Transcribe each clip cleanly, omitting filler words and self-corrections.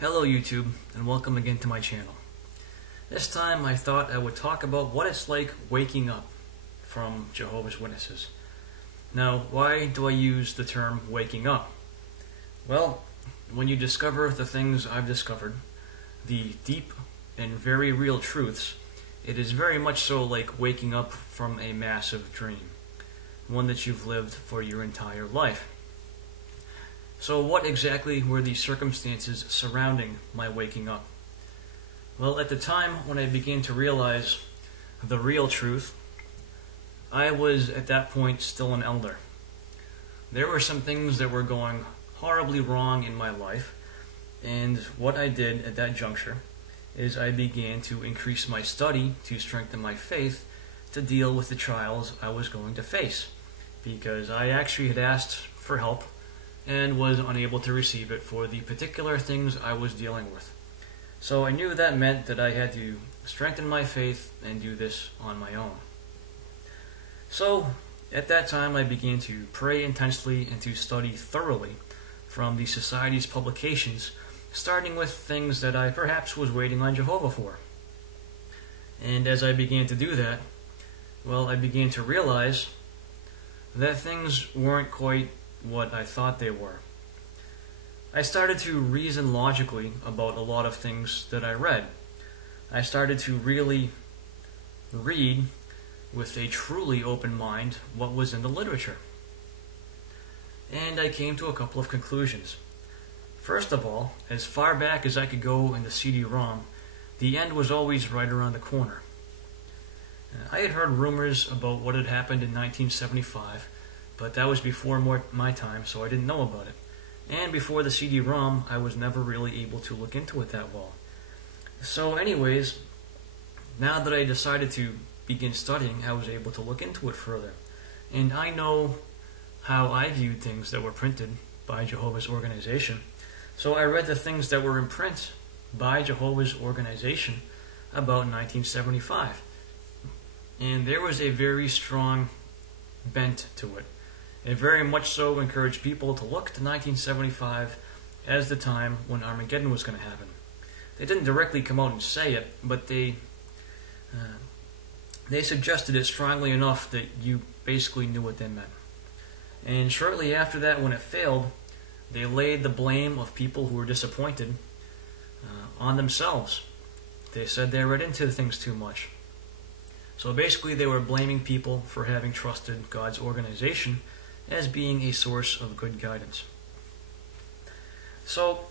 Hello YouTube, and welcome again to my channel. This time I thought I would talk about what it's like waking up from Jehovah's Witnesses. Now, why do I use the term waking up? Well, when you discover the things I've discovered, the deep and very real truths, it is very much so like waking up from a massive dream, one that you've lived for your entire life. So what exactly were the circumstances surrounding my waking up? Well, at the time when I began to realize the real truth, I was at that point still an elder. There were some things that were going horribly wrong in my life, and what I did at that juncture is I began to increase my study to strengthen my faith to deal with the trials I was going to face, because I actually had asked for help and was unable to receive it for the particular things I was dealing with. So I knew that meant that I had to strengthen my faith and do this on my own. So at that time I began to pray intensely and to study thoroughly from the Society's publications, starting with things that I perhaps was waiting on Jehovah for. And as I began to do that, well, I began to realize that things weren't quite what I thought they were. I started to reason logically about a lot of things that I read. I started to really read with a truly open mind what was in the literature. And I came to a couple of conclusions. First of all, as far back as I could go in the CD-ROM, the end was always right around the corner. I had heard rumors about what had happened in 1975, but that was before my time, so I didn't know about it. And before the CD-ROM, I was never really able to look into it that well. So anyways, now that I decided to begin studying, I was able to look into it further. And I know how I viewed things that were printed by Jehovah's organization. So I read the things that were in print by Jehovah's organization about 1975. And there was a very strong bent to it. It very much so encouraged people to look to 1975 as the time when Armageddon was going to happen. They didn't directly come out and say it, but they suggested it strongly enough that you basically knew what they meant. And shortly after that, when it failed, they laid the blame of people who were disappointed on themselves. They said they read into things too much. So basically they were blaming people for having trusted God's organization as being a source of good guidance. So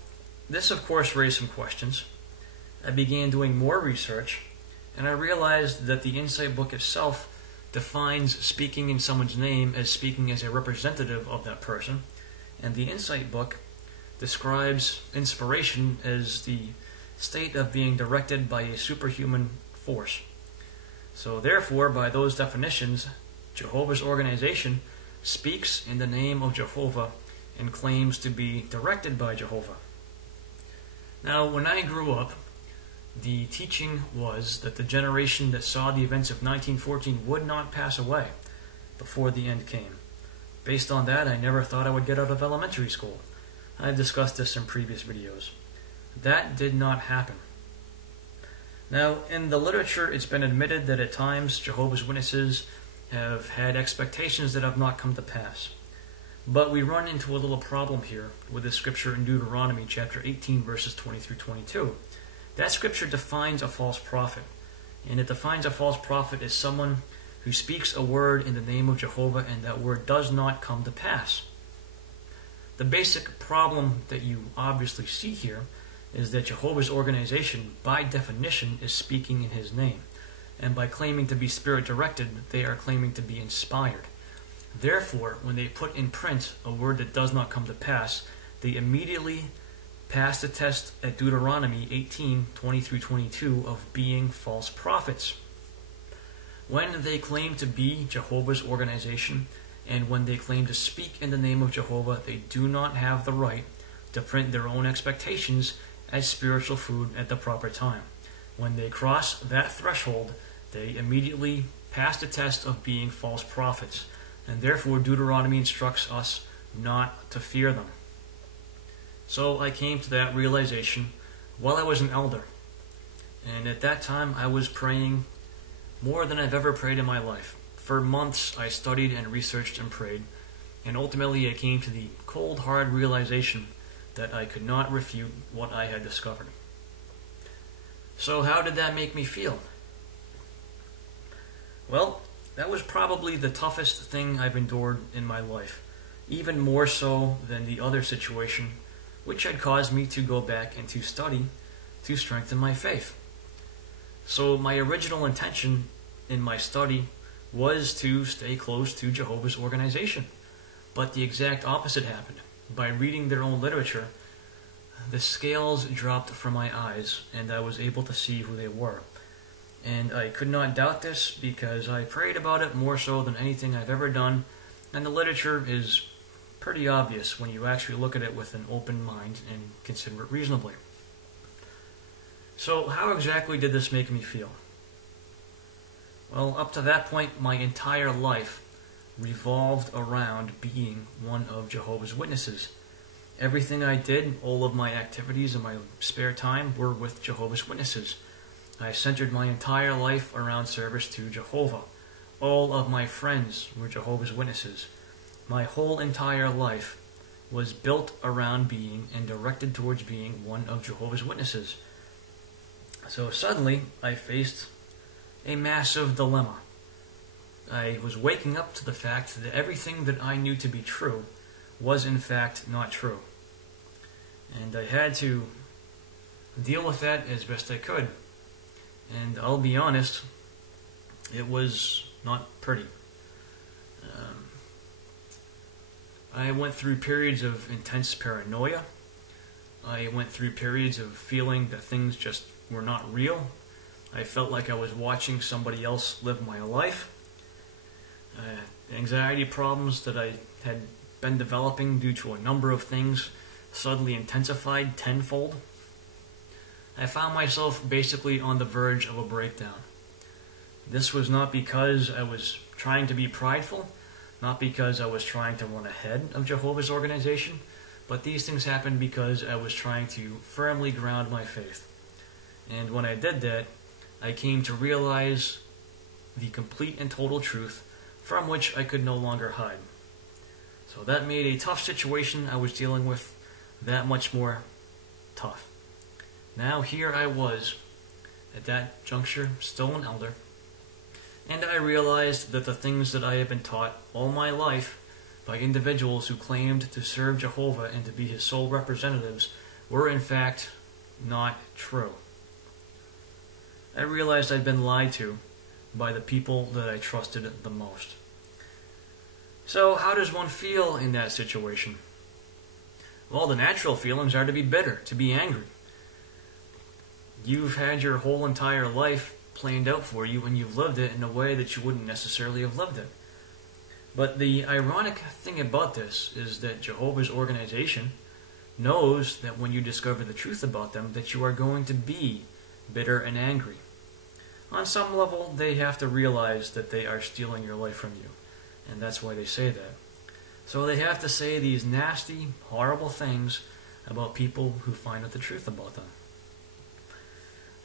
this of course raised some questions. I began doing more research, and I realized that the Insight book itself defines speaking in someone's name as speaking as a representative of that person, and the Insight book describes inspiration as the state of being directed by a superhuman force. So therefore, by those definitions, Jehovah's organization speaks in the name of Jehovah and claims to be directed by Jehovah. Now, when I grew up, the teaching was that the generation that saw the events of 1914 would not pass away before the end came. Based on that, I never thought I would get out of elementary school. I've discussed this in previous videos. That did not happen. Now, in the literature, it's been admitted that at times Jehovah's Witnesses have had expectations that have not come to pass. But we run into a little problem here with the scripture in Deuteronomy chapter 18 verses 20 through 22. That scripture defines a false prophet, and it defines a false prophet as someone who speaks a word in the name of Jehovah and that word does not come to pass. The basic problem that you obviously see here is that Jehovah's organization, by definition, is speaking in his name. And by claiming to be spirit-directed, they are claiming to be inspired. Therefore, when they put in print a word that does not come to pass, they immediately pass the test at Deuteronomy 18, 20 through 22 of being false prophets. When they claim to be Jehovah's organization, and when they claim to speak in the name of Jehovah, they do not have the right to print their own expectations as spiritual food at the proper time. When they cross that threshold, they immediately pass the test of being false prophets, and therefore Deuteronomy instructs us not to fear them. So I came to that realization while I was an elder. And at that time, I was praying more than I've ever prayed in my life. For months, I studied and researched and prayed, and ultimately I came to the cold, hard realization that I could not refute what I had discovered. So how did that make me feel? Well, that was probably the toughest thing I've endured in my life, even more so than the other situation, which had caused me to go back and to study to strengthen my faith. So my original intention in my study was to stay close to Jehovah's organization. But the exact opposite happened. By reading their own literature, the scales dropped from my eyes, and I was able to see who they were. And I could not doubt this because I prayed about it more so than anything I've ever done, and the literature is pretty obvious when you actually look at it with an open mind and consider it reasonably. So how exactly did this make me feel? Well, up to that point, my entire life revolved around being one of Jehovah's Witnesses. Everything I did, all of my activities in my spare time were with Jehovah's Witnesses. I centered my entire life around service to Jehovah. All of my friends were Jehovah's Witnesses. My whole entire life was built around being and directed towards being one of Jehovah's Witnesses. So suddenly, I faced a massive dilemma. I was waking up to the fact that everything that I knew to be true was in fact not true. And I had to deal with that as best I could. And I'll be honest, it was not pretty. I went through periods of intense paranoia. I went through periods of feeling that things just were not real. I felt like I was watching somebody else live my life. Anxiety problems that I had been developing due to a number of things suddenly intensified tenfold. I found myself basically on the verge of a breakdown. This was not because I was trying to be prideful, not because I was trying to run ahead of Jehovah's organization, but these things happened because I was trying to firmly ground my faith. And when I did that, I came to realize the complete and total truth from which I could no longer hide. So that made a tough situation I was dealing with that much more tough. Now here I was, at that juncture, still an elder, and I realized that the things that I had been taught all my life by individuals who claimed to serve Jehovah and to be his sole representatives were in fact not true. I realized I'd been lied to by the people that I trusted the most. So how does one feel in that situation? Well, the natural feelings are to be bitter, to be angry. You've had your whole entire life planned out for you, and you've lived it in a way that you wouldn't necessarily have lived it. But the ironic thing about this is that Jehovah's organization knows that when you discover the truth about them, that you are going to be bitter and angry. On some level, they have to realize that they are stealing your life from you, and that's why they say that. So they have to say these nasty, horrible things about people who find out the truth about them.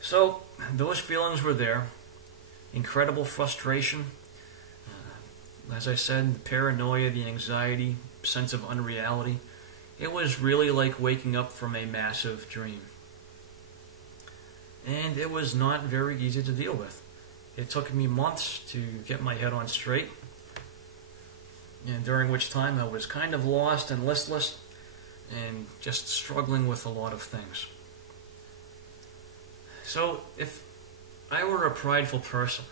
So those feelings were there. Incredible frustration. As I said, the paranoia, the anxiety, sense of unreality. It was really like waking up from a massive dream. And it was not very easy to deal with. It took me months to get my head on straight, and during which time I was kind of lost and listless and just struggling with a lot of things. So if I were a prideful person,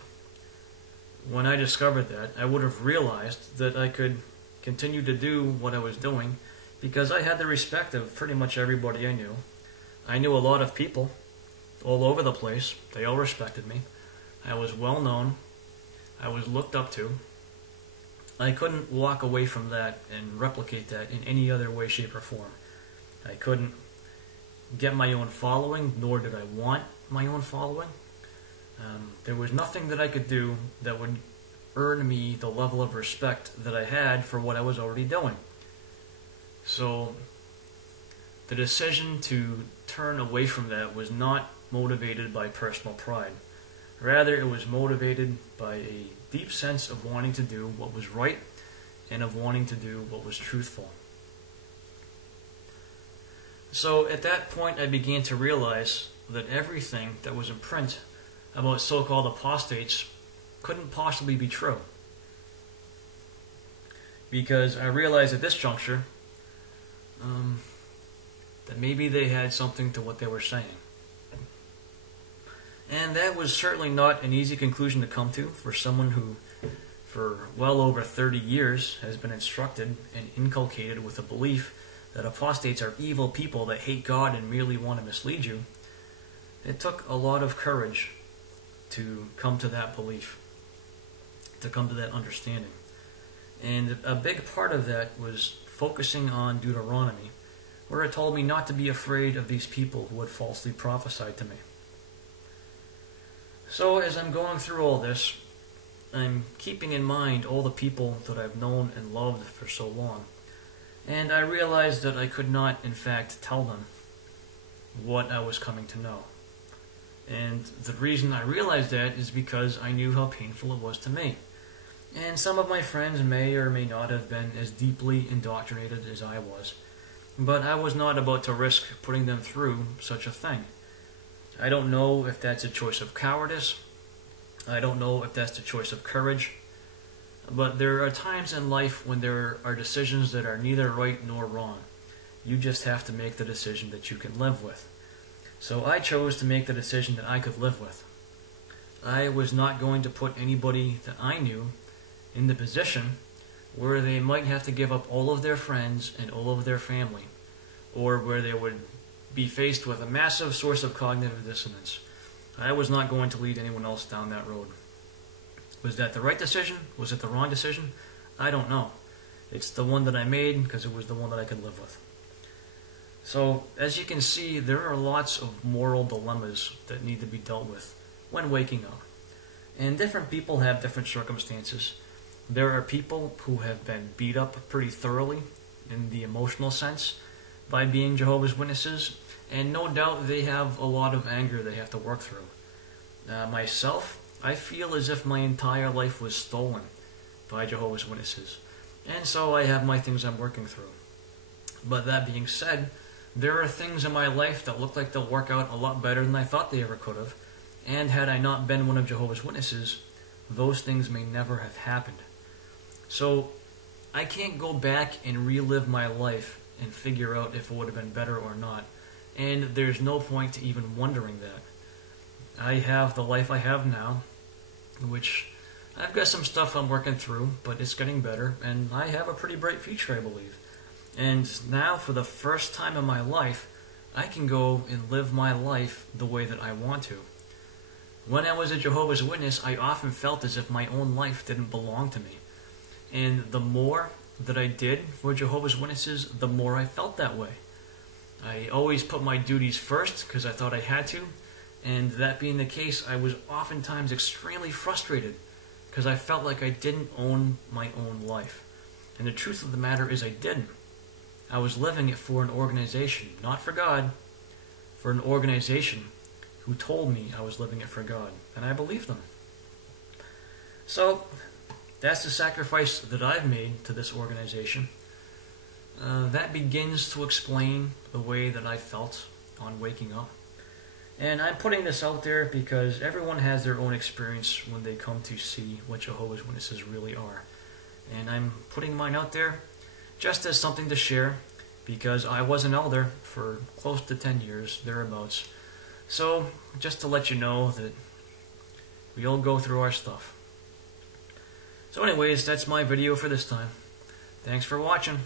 when I discovered that, I would have realized that I could continue to do what I was doing because I had the respect of pretty much everybody I knew. I knew a lot of people all over the place. They all respected me. I was well known. I was looked up to. I couldn't walk away from that and replicate that in any other way, shape, or form. I couldn't get my own following, nor did I want my own following. There was nothing that I could do that would earn me the level of respect that I had for what I was already doing. So the decision to turn away from that was not motivated by personal pride. Rather, it was motivated by a deep sense of wanting to do what was right and of wanting to do what was truthful. So at that point, I began to realize that everything that was in print about so-called apostates couldn't possibly be true. Because I realized at this juncture that maybe they had something to what they were saying. And that was certainly not an easy conclusion to come to for someone who, for well over 30 years, has been instructed and inculcated with a belief that apostates are evil people that hate God and merely want to mislead you. It took a lot of courage to come to that belief, to come to that understanding. And a big part of that was focusing on Deuteronomy, where it told me not to be afraid of these people who had falsely prophesied to me. So as I'm going through all this, I'm keeping in mind all the people that I've known and loved for so long. And I realized that I could not, in fact, tell them what I was coming to know. And the reason I realized that is because I knew how painful it was to me. And some of my friends may or may not have been as deeply indoctrinated as I was. But I was not about to risk putting them through such a thing. I don't know if that's a choice of cowardice. I don't know if that's a choice of courage. But there are times in life when there are decisions that are neither right nor wrong. You just have to make the decision that you can live with. So I chose to make the decision that I could live with. I was not going to put anybody that I knew in the position where they might have to give up all of their friends and all of their family, or where they would be faced with a massive source of cognitive dissonance. I was not going to lead anyone else down that road. Was that the right decision? Was it the wrong decision? I don't know. It's the one that I made because it was the one that I could live with. So, as you can see, there are lots of moral dilemmas that need to be dealt with when waking up. And different people have different circumstances. There are people who have been beat up pretty thoroughly in the emotional sense by being Jehovah's Witnesses, and no doubt they have a lot of anger they have to work through. Myself, I feel as if my entire life was stolen by Jehovah's Witnesses, and so I have my things I'm working through. But that being said, there are things in my life that look like they'll work out a lot better than I thought they ever could have, and had I not been one of Jehovah's Witnesses, those things may never have happened. So I can't go back and relive my life and figure out if it would have been better or not, and there's no point to even wondering that. I have the life I have now, which I've got some stuff I'm working through, but it's getting better, and I have a pretty bright future, I believe. And now, for the first time in my life, I can go and live my life the way that I want to. When I was a Jehovah's Witness, I often felt as if my own life didn't belong to me. And the more that I did for Jehovah's Witnesses, the more I felt that way. I always put my duties first because I thought I had to, and that being the case, I was oftentimes extremely frustrated because I felt like I didn't own my own life. And the truth of the matter is I didn't. I was living it for an organization, not for God, for an organization who told me I was living it for God, and I believed them. So, that's the sacrifice that I've made to this organization. That begins to explain the way that I felt on waking up. And I'm putting this out there because everyone has their own experience when they come to see what Jehovah's Witnesses really are. And I'm putting mine out there just as something to share, because I was an elder for close to 10 years, thereabouts. So, just to let you know that we all go through our stuff. So anyways, that's my video for this time. Thanks for watching.